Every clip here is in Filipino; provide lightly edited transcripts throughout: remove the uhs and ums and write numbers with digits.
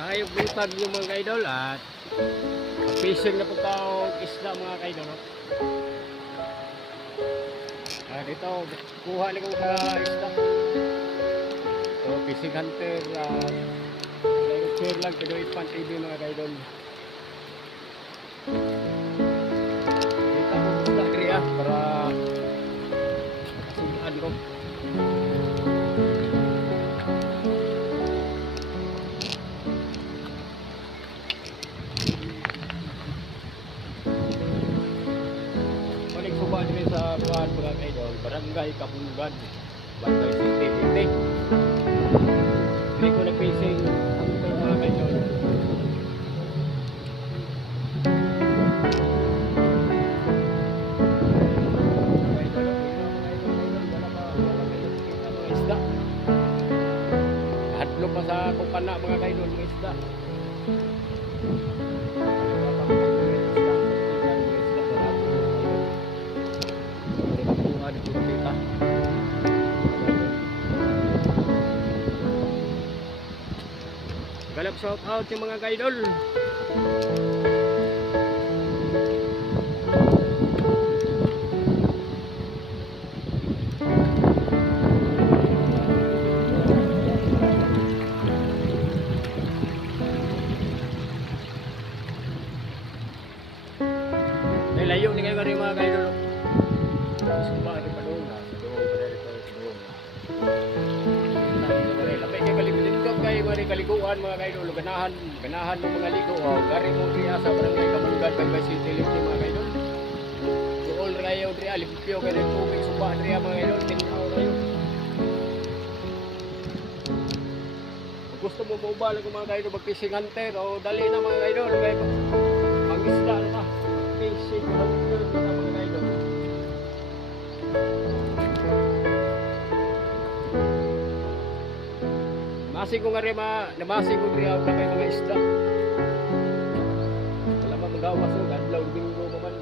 Ayog butag yung mga kaidol at fishing na po taong isda mga kaidol. No? At ito, kuha na kong ka isda. So, fishing hunter at share lang Pinoy Fan TV mga kaidol. Dito ako isda kriya para makasugaan ko. Suba din sa buwan mga kaidol, Barangay Kabungan, Barangay City, City. Hindi ko na-facing ang ito mga kaidol. Mga isda. Hatlo pa sa kupana mga kaidol, mga isda. Galap shout out yung mga kaidol. Layo ni kayo kari mga kaidol. Sumba rin pa doon. Lapay kayo kaligutin ko kayo kaliguan mga kaidol. Ganahan mo mga ligo. Gari mo riya sa Barangay Kabungan, Barangay City, mga kaidol. Doon kayo riya, limpyo kayo rin tubig. Sumba riya mga kaidol. Tinaw kayo. Gusto mo maubala ko mga kaidol mag-fishing hunter o dali na mga kaidol. Mag-isda na ka. Fishing hunter na mga kaidol. Masing ko nga rin namasing ko rin ako na may mga isda. Wala ma magawas o gadlaw bingo maman.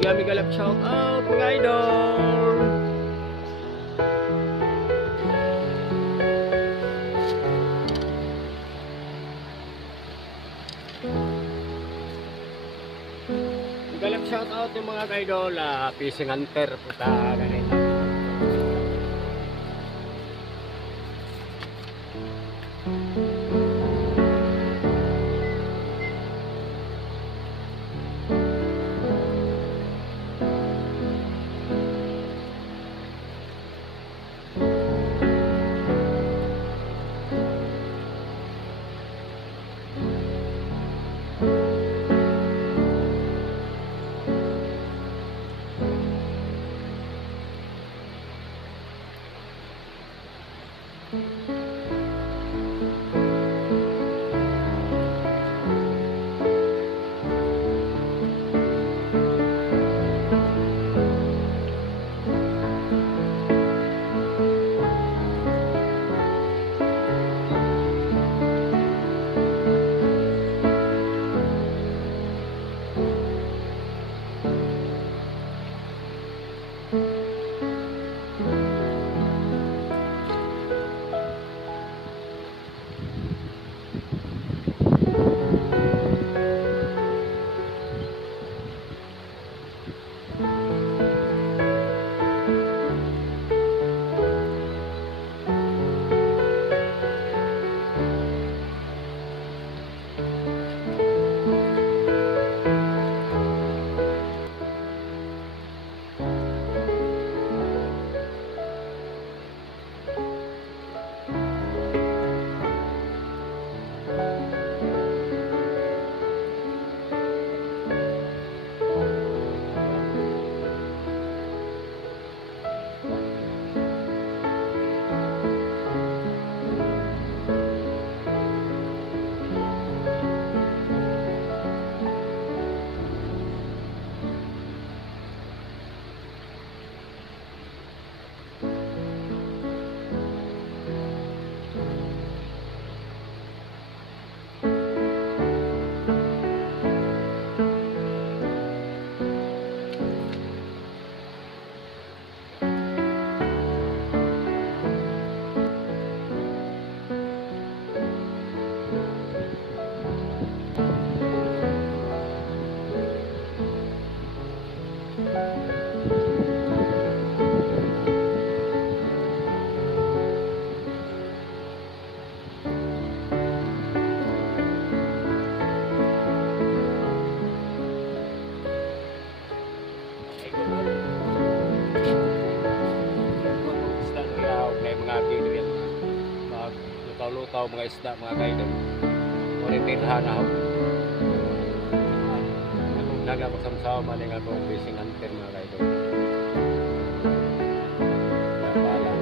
Kami galap shout out mga idol. Galap shout out yung mga idol, fishing hunter puta ganito. samsaw mga isda mga kaidol. Oritirhan na ako. Akong nagapagsamsaw man yung akong fishing hunter mga kaidol. Napala.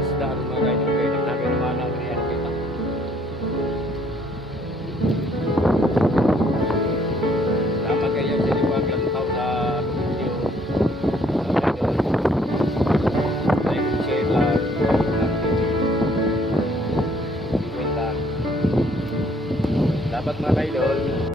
Isda ang mga kaidol kayo nagnamin naman ang ano kita. Salamat kayo sa liwag lantaw sa video. Mga kaidol. Like, share lang. Comment lang. Dapat mga kaidol.